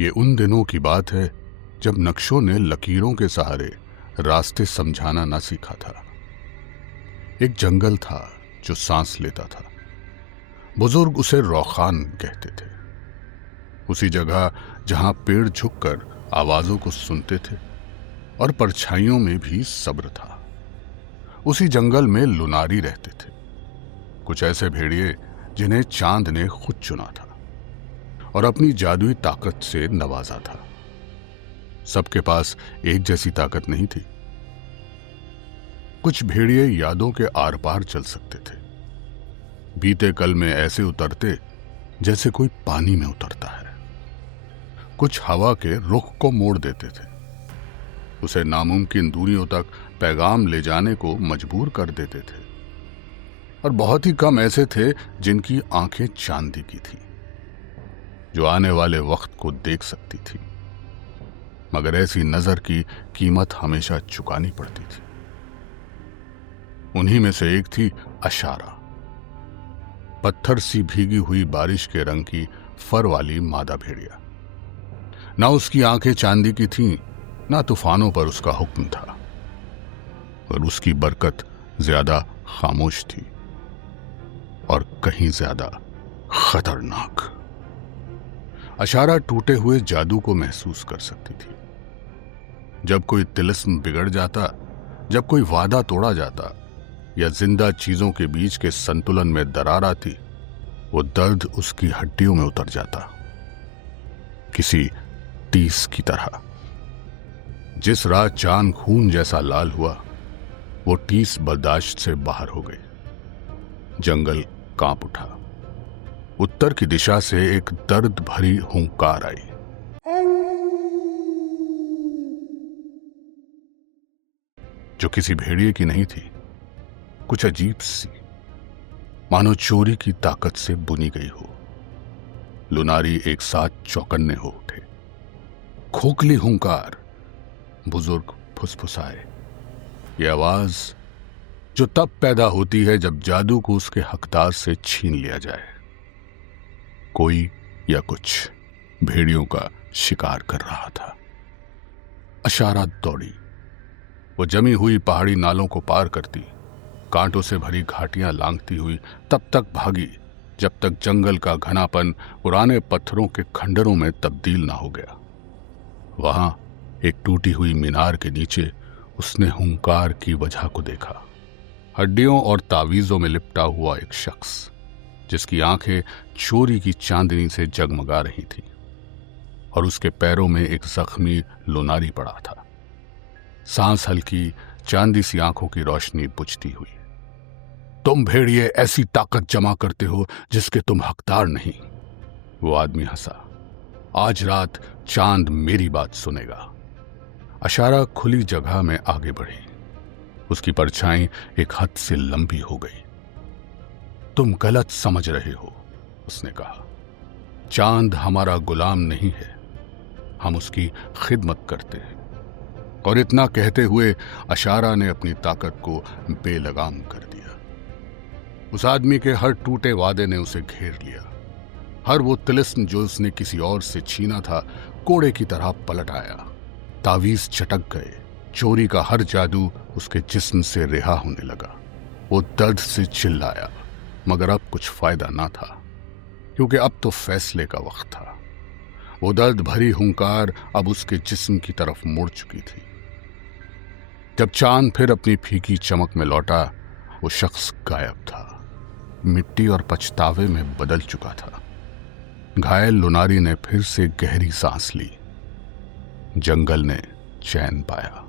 ये उन दिनों की बात है जब नक्शों ने लकीरों के सहारे रास्ते समझाना ना सीखा था। एक जंगल था जो सांस लेता था। बुजुर्ग उसे रौखान कहते थे। उसी जगह जहां पेड़ झुककर आवाजों को सुनते थे और परछाइयों में भी सब्र था। उसी जंगल में लुनारी रहते थे, कुछ ऐसे भेड़िए जिन्हें चांद ने खुद चुना था और अपनी जादुई ताकत से नवाजा था। सबके पास एक जैसी ताकत नहीं थी। कुछ भेड़िए यादों के आर पार चल सकते थे, बीते कल में ऐसे उतरते जैसे कोई पानी में उतरता है। कुछ हवा के रुख को मोड़ देते थे, उसे नामुमकिन दूरियों तक पैगाम ले जाने को मजबूर कर देते थे। और बहुत ही कम ऐसे थे जिनकी आंखें चांदी की थी, जो आने वाले वक्त को देख सकती थी, मगर ऐसी नजर की कीमत हमेशा चुकानी पड़ती थी। उन्हीं में से एक थी अशारा, पत्थर सी भीगी हुई बारिश के रंग की फर वाली मादा भेड़िया। ना उसकी आंखें चांदी की थीं, ना तूफानों पर उसका हुक्म था, और उसकी बरकत ज्यादा खामोश थी और कहीं ज्यादा खतरनाक। अशारा टूटे हुए जादू को महसूस कर सकती थी। जब कोई तिलिस्म बिगड़ जाता, जब कोई वादा तोड़ा जाता या जिंदा चीजों के बीच के संतुलन में दरार आती, वो दर्द उसकी हड्डियों में उतर जाता, किसी टीस की तरह। जिस रात चांद खून जैसा लाल हुआ, वो टीस बर्दाश्त से बाहर हो गई। जंगल कांप उठा। उत्तर की दिशा से एक दर्द भरी हुंकार आई। जो किसी भेड़िए की नहीं थी, कुछ अजीब सी, मानो चोरी की ताकत से बुनी गई हो। लुनारी एक साथ चौकन्ने हो उठे। खोखली हुंकार। बुजुर्ग फुसफुसाए। ये आवाज जो तब पैदा होती है जब जादू को उसके हकदार से छीन लिया जाए। कोई या कुछ भेड़ियों का शिकार कर रहा था। अशारा दौड़ी। वो जमी हुई पहाड़ी नालों को पार करती, कांटों से भरी घाटियां लांघती हुई तब तक भागी जब तक जंगल का घनापन पुराने पत्थरों के खंडरों में तब्दील ना हो गया। वहां एक टूटी हुई मीनार के नीचे उसने हुंकार की वजह को देखा। हड्डियों और तावीजों में लिपटा हुआ एक शख्स, जिसकी आंखें चोरी की चांदनी से जगमगा रही थीं, और उसके पैरों में एक जख्मी लुनारी पड़ा था। सांस हल्की, चांदी सी आंखों की रोशनी बुझती हुई। तुम भेड़िए ऐसी ताकत जमा करते हो जिसके तुम हकदार नहीं। वो आदमी हंसा। आज रात चांद मेरी बात सुनेगा। अशारा खुली जगह में आगे बढ़ी। उसकी परछाई एक हद से लंबी हो गई। तुम गलत समझ रहे हो, उसने कहा। चांद हमारा गुलाम नहीं है, हम उसकी खिदमत करते हैं। और इतना कहते हुए अशारा ने अपनी ताकत को बेलगाम कर दिया। उस आदमी के हर टूटे वादे ने उसे घेर लिया। हर वो तिलिस्म जो उसने किसी और से छीना था, कोड़े की तरह पलट आया। तावीज चटक गए। चोरी का हर जादू उसके जिस्म से रिहा होने लगा। वो दर्द से चिल्लाया, मगर अब कुछ फायदा ना था, क्योंकि अब तो फैसले का वक्त था। वो दर्द भरी हुंकार अब उसके जिस्म की तरफ मुड़ चुकी थी। जब चांद फिर अपनी फीकी चमक में लौटा, वो शख्स गायब था, मिट्टी और पछतावे में बदल चुका था। घायल लुनारी ने फिर से गहरी सांस ली। जंगल ने चैन पाया।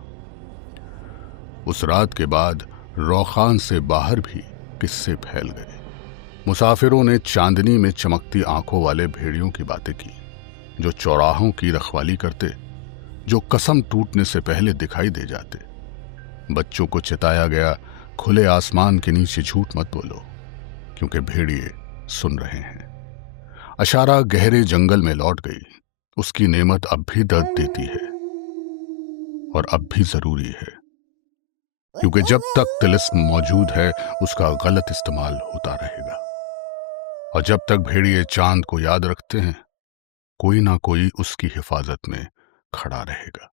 उस रात के बाद रौखान से बाहर भी किस्से फैल गए। मुसाफिरों ने चांदनी में चमकती आंखों वाले भेड़ियों की बातें की, जो चौराहों की रखवाली करते, जो कसम टूटने से पहले दिखाई दे जाते। बच्चों को चिताया गया, खुले आसमान के नीचे झूठ मत बोलो, क्योंकि भेड़िए सुन रहे हैं। अशारा गहरे जंगल में लौट गई। उसकी नेमत अब भी दर्द देती है, और अब भी जरूरी है, क्योंकि जब तक तिलिस्म मौजूद है उसका गलत इस्तेमाल होता रहेगा। और जब तक भेड़िए चांद को याद रखते हैं, कोई ना कोई उसकी हिफाजत में खड़ा रहेगा।